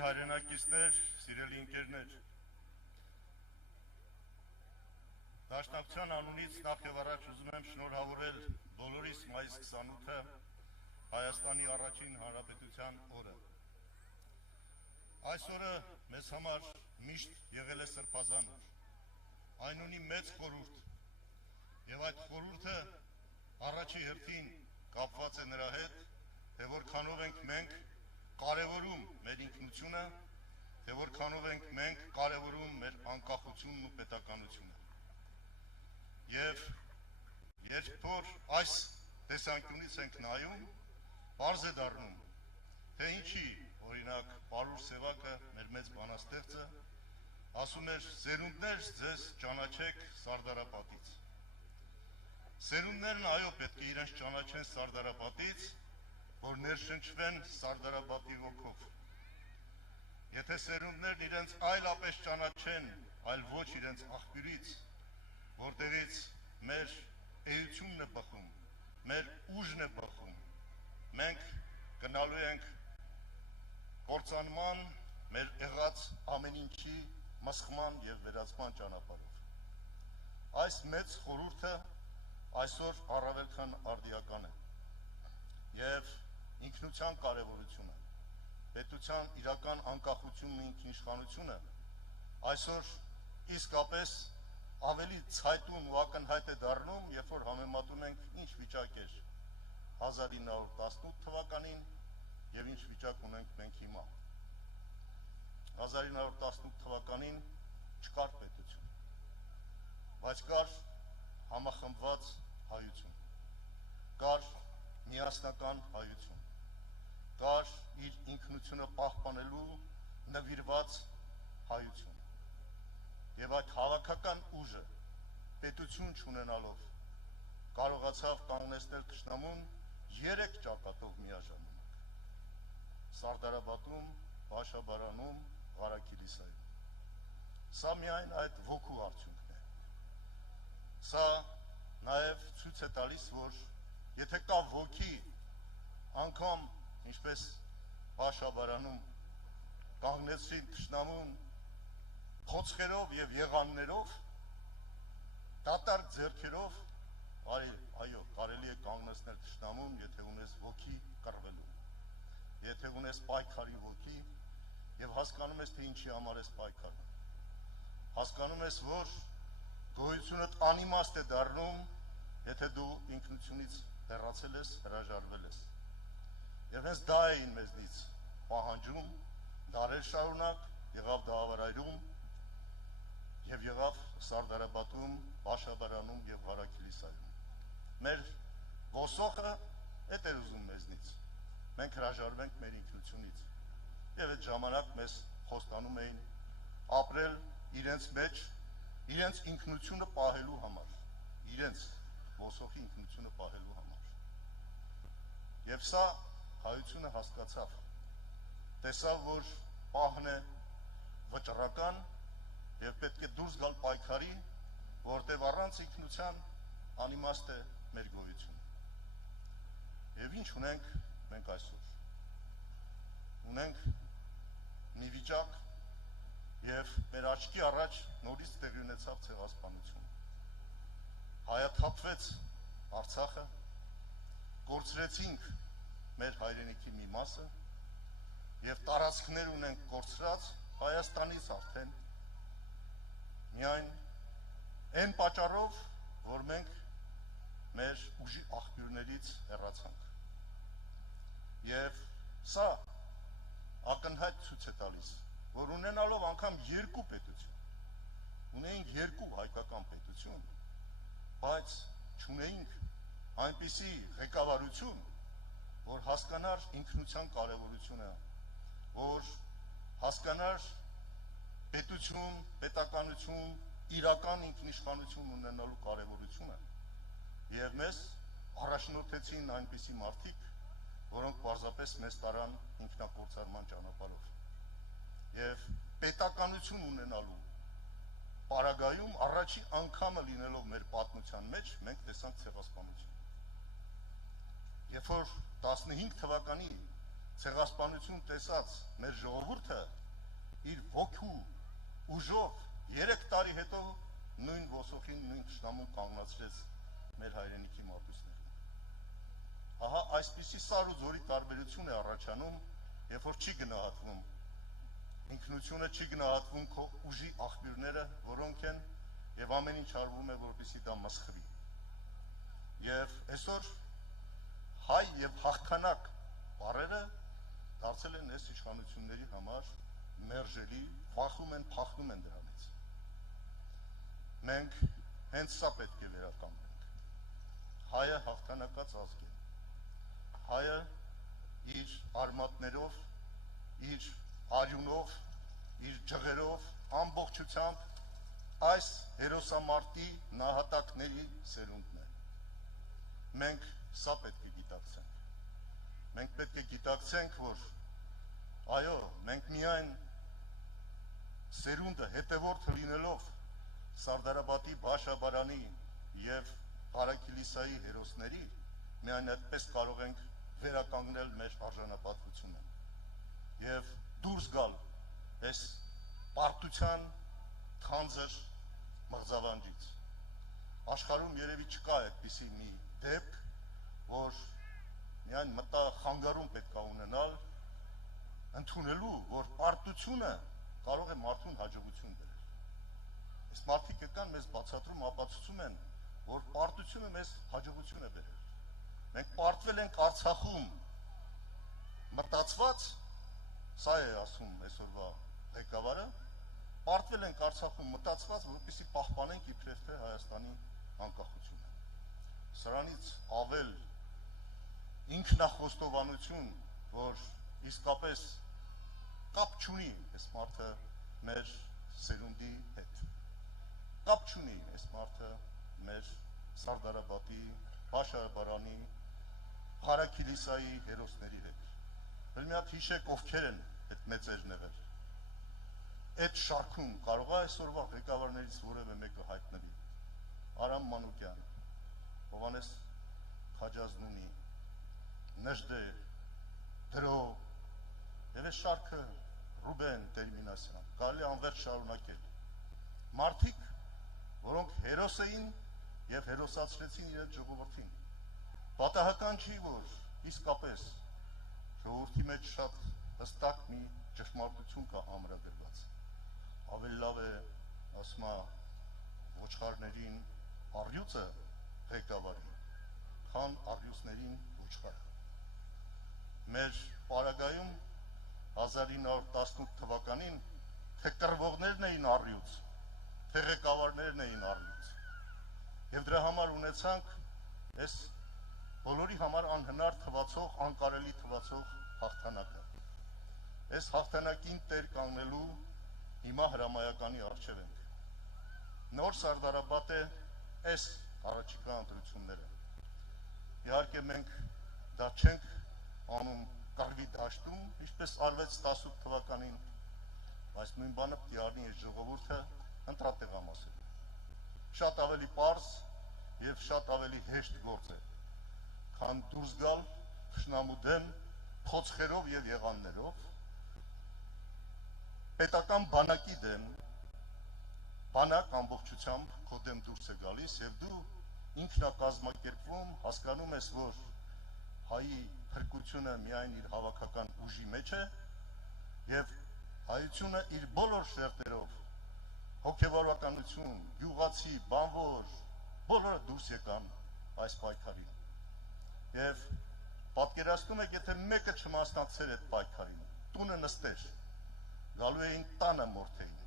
Սիրելի հայրենակիցներ, սիրելի ընկերներ, Դաշնակցության անունից նախ եւ առաջ ուզում եմ շնորհավորել բոլորիս մայիս 28-ը Հայաստանի առաջին հանրապետության օրը։ Այս օրը մեզ համար միշտ եղել է սրբազան օր։ Այն ունի մեծ խորհուրդ եւ այդ խորհուրդը առաջի հերթին կապված է նրա հետ, թե որքանով ենք մենք կարևորում մեր ինքնությունը, թե որքանով ենք մենք կարևորում մեր անկախությունն ու պետականությունը։ Եվ երբ որ այս տեսանկյունից ենք նայում, պարզ է դառնում, թե ինչի, օրինակ, Պարուր Սևակը, մեր մեծ բանաստեղծը, ասում էր. «Սերունդներ ձեզ ճանաչեք Սարդարապատից»։ Սերունդներն այո պետք է իրենց ճանաչեն Սարդարապատից, որ ներշնչվեն Սարդարապատի ոգով։ Եթե սերունդներն իրենց այլապես ճանաչեն, այլ ոչ իրենց աղբյուրից, որտեղից մեր էությունն է բխում, մեր ուժն է բխում, մենք գնալու ենք կործանման, մեր եղած ամեն ինչի մսխման և վերացման ճանապարհով։ Այս մեծ խորհուրդը այսօր առավել քան արդիական է և ինքնության կարևորությունը, պետության իրական անկախությունն ու ինքնիշխանությունը այսօր իսկապես ավելի ցայտուն ու ակնհայտ է դառնում, երբ որ համեմատում ենք ինչ վիճակ էր 1918 թվականին և ինչ վիճակ ունենք մենք հիմա։ 1918 թվականին չկար պետություն, բայց կար համախմբված հայություն, կար միասնական հայություն, կար իր ինքնությունը պահպանելու նվիրված հայություն և այդ հավաքական ուժը պետություն չունենալով կարողացավ կանգնեցնել թշնամուն 3 ճակատով միաժամանակ՝ Սարդարապատում, Բաշաբարանում, Ղարաքիլիսայում։ Սա միայն այդ ոգու արդյունքն է։ Սա նաև ցույց է տալիս, որ եթե կա ոգի, անգամ ինչպես Բաշաբարանում կանգնեցրին թշնամուն խոցխերով և եղաններով, դատարկ ձեռքերով, այո, կարելի է կանգնեցնել թշնամուն, եթե ունես ոգի կռվելու, եթե ունես պայքարի ոգի և հասկանում ես, թե ինչի համար ես պայքարում, հասկանում ես, որ գոյությունդ անիմաստ է դառնում, եթե դու ինքնությունից հեռացել ես, հրաժարվել ես։ Եվ հենց դա էին մեզնից պահանջում, դարեր շարունակ, եղավ դահավարայրում և եղավ Սարդարապատում, Բաշաբարանում և Ղարաքիլիսայում։ Մեր ոսոխը էդ էր ուզում մեզնից, մենք հրաժարվենք մեր ինքնությունից և այդ ժամանակ մեզ խոստանում էին ապրել իրենց մեջ, իրենց ինքնությունը պահելու համար, իրենց ոսոխի ինքնությունը պահելու համար։ Եվ սա հայությունը հասկացավ, տեսավ, որ պահն է վճռական և պետք է դուրս գալ պայքարի, որտև առանց ինքնության անիմաստ է մեր գոյությունը։ Եվ ինչ ունենք մենք այսօր։ Ունենք մի վիճակ և մեր աչքի առաջ նորից տեղի ունեցավ ցեղասպանություն։ Հայաթափվեց Արցախը, կորցրեցինք մեր հայրենիքի մի մասը և տարածքներ ունենք կորցրած Հայաստանից արդեն միայն այն պատճառով, որ մենք մեր ուժի աղբյուրներից հեռացանք։ Եվ սա ակնհայտ ցույց է տալիս, որ ունենալով անգամ 2 պետություն, ունեինք 2 հայկական պետություն, բայց չունեինք այնպիսի ղեկավարություն, որ հասկանար ինքնության կարևորությունը, որ հասկանար պետություն, պետականություն, իրական ինքնիշխանություն ունենալու կարևորությունը և մեզ առաջնորդեցին այնպիսի մարդիկ, որոնք պարզապես մեզ տարան ինքնակործարման ճանապարհով և պետականություն ունենալու պարագայում առաջի անգամը լինելով մեր պատմության մեջ մենք տեսանք ցեղասպանություն։ Երբ որ 15 թվականի ցեղասպանություն տեսած մեր ժողովուրդը իր ոգու ուժով 3 տարի հետո նույն ոսոխին, նույն թշնամուն կանգնացրեց մեր հայրենիքի մատուցները։ Ահա այսպիսի սար ու ձորի տարբերություն է առաջանում, երբ որ չի գնահատվում ինքնությունը, չի գնահատվում քո ուժի աղբյուրները, որոնք են, եւ ամեն ինչ արվում է, որպեսզի դա մսխվի։ Եվ այսօր հայ եւ հաղթանակ բառերը դարձել են այս իշխանությունների համար մերժելի, վախում են, փախնում են դրանից։ Մենք հենց սա պետք է վերականգնենք։ Հայը հաղթանակած ազգ է։ Հայը իր արմատներով, իր արյունով, իր ջղերով, ամբողջությամբ այս հերոսամարտի նահատակների սերունդն է։ Մենք սա պետք է գիտակցենք։ Մենք պետք է գիտակցենք, որ այո, մենք միայն սերունդը հետևորդը լինելով Սարդարապետի, Բաշաբարանի եւ Ղարաքիլիսայի հերոսների, միայն այդպես կարող ենք վերականգնել մեր արժանապատվությունը եւ դուրս գալ այս պարտության թանձր մղձավանջից։ Աշխարհում երևի չկա այդպիսի մի դեպք, որ միայն մտախանգարում պետք է ունենալ, ընդունելու, որ պարտությունը կարող է մարդուն հաջողություն բերել։ Այս մարդիկ կան մեզ բացատրում, ապացուցում են, որ պարտությունը մեզ հաջողություն է բերել։ Մենք պարտվել ենք Արցախում մտածված, սա է ասում այսօրվա ղեկավարը, պարտվել ենք Արցախում մտածված, որպեսզի պահպանենք իբրև թե Հայաստանի անկախությունը։ Սրանից ավել ինքնախոստովանություն, որ իսկապես կապ չունի այս մարդը մեր սերունդի հետ, կապ չունի այս մարդը մեր Սարդարապետի, Բաշարբարանի, Ղարաքիլիսայի հերոսների հետ։ Էլ մի հատ հիշեք ովքեր են այդ մեծերն եղել։ Այդ շարքում կարող է այսօրվա ղեկավարներից որևէ մեկը հայտնվի։ Արամ Մանուկյան, Հովհաննես Քաջազնունի, Նժդե, Դրո, եւ այս շարքը Ռուբեն Տերմինասյան, կարելի անվերջ շարունակել։ Մարդիկ, որոնք հերոս էին եւ հերոսացրեցին իրենց ժողովրդին։ Պատահական չի, որ իսկապես ժողովրդի մեջ շատ հստակ մի ճշմարտություն կա ամրագրված։ Ավելի լավ է, ասում է, ոչխարներին առյուծը ղեկավարի, քան առյուծներին ոչխարը։ Մեր պարագայում 1918 թվականին թե կռվողներն էին առյուծ, թե ղեկավարներն էին առյուծ։ Եվ դրա համար ունեցանք այս բոլորի համար անհնար թվացող, անկարելի թվացող հաղթանակը։ Այս հաղթանակին տեր կանգնելու հիմա հրամայականի առջև ենք։ Նոր Սարդարապետ է այս առաջիկա ընտրությունները։ Իհարկե մենք դա չենք անում կռվի դաշտում, ինչպես արվեց 18 թվականին, բայց նույն բանը պետք է արվի այս ժողովուրդը ընտրատեղամասերում։ Շատ ավելի պարզ եւ շատ ավելի հեշտ գործ է, քան դուրս գալ թշնամու դեմ փոცხերով եւ եղաններով, պետական բանակի դեմ, բանակ ամբողջությամբ քո դեմ դուրս է գալիս եւ դու ինքնակազմակերպվում, հասկանում ես, որ հայի փրկությունը միայն իր հավաքական ուժի մեջ է եւ հայությունը իր բոլոր շերտերով, հոգեվորականություն, գյուղացի, բանվոր, բոլորը դուրս եկան այս պայքարին։ Եվ պատկերացնում եք, եթե մեկը չմասնակցեր այդ պայքարին, տունը նստեր, գալու էին տանը մորթեին։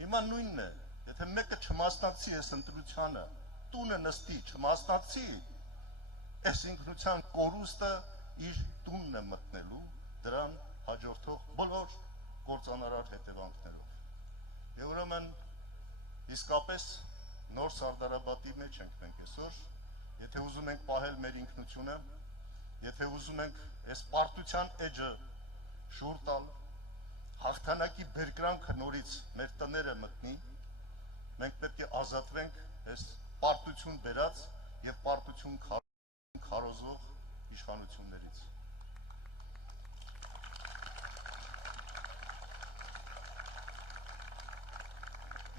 Հիմա նույնն է, եթե մեկը չմասնակցի այս ընտրությանը, տունը նստի, չմասնակցի, այս ինքնության կորուստը իր տունն է մտնելու, դրան հաջորդող բոլոր կործանարար հետևանքներով։ Եվ ուրեմն իսկապես նոր Սարդարապետի մեջ ենք մենք այսօր, եթե ուզում ենք պահել մեր ինքնությունը, եթե ուզում ենք այս պարտության էջը շուռ տալ, հաղթանակի բերկրանքը նորից մեր տները մտնի, մենք պետք է ազատվենք այս պարտություն բերած եւ պարտություն քարոզող իշխանություններից։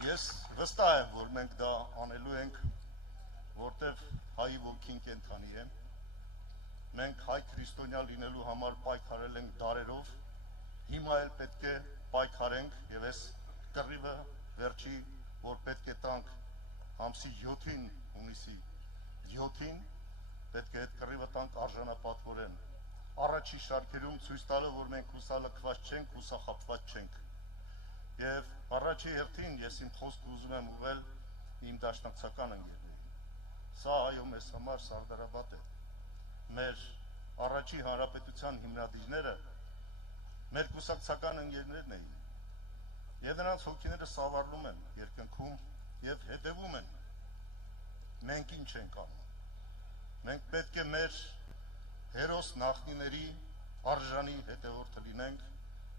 Ես վստահ եմ, որ մենք դա անելու ենք, որտեվ հայի ոգին կենդանի է։ Մենք հայ քրիստոնյա լինելու համար պայքարել ենք դարերով, հիմա էլ պետք է պայքարենք եւ այս կռիվը վերջի, որ պետք է տանք ամսի 7-ին, հունիսի 7-ին, պետք է այդ կռիվը տանք արժանապատվորեն։ Առաջի շարքերում ցույց տալը, որ մենք հուսալքված չենք, հուսախաբված չենք։ Եվ առաջի հերթին ես իմ խոսքը ուզում եմ ուղղել իմ դաշնակցական ընկերներին։ Սա այո մեզ համար սարդարավատ է։ Մեր առաջի հանրապետության հիմնադիրները մեր կուսակցական ընկերներն էին։ Եվ նրանց հոգիները սավառնում են երկնքում եւ հետևում են։ Մենք ինչ ենք անում։ Մենք պետք է մեր հերոս նախնիների արժանի հետևորդը լինենք,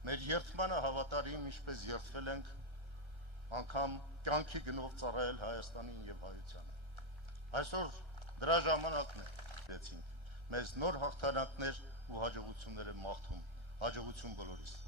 մեր երդմանը հավատարիմ, ինչպես երդվել ենք, անգամ կյանքի գնով ծառայել Հայաստանին եւ հայությանը։ Այսօր դրա ժամանակն է։ Մեզ նոր հաղթանակներ ու հաջողություններ եմ մաղթում։ Հաջողություն բոլորիս։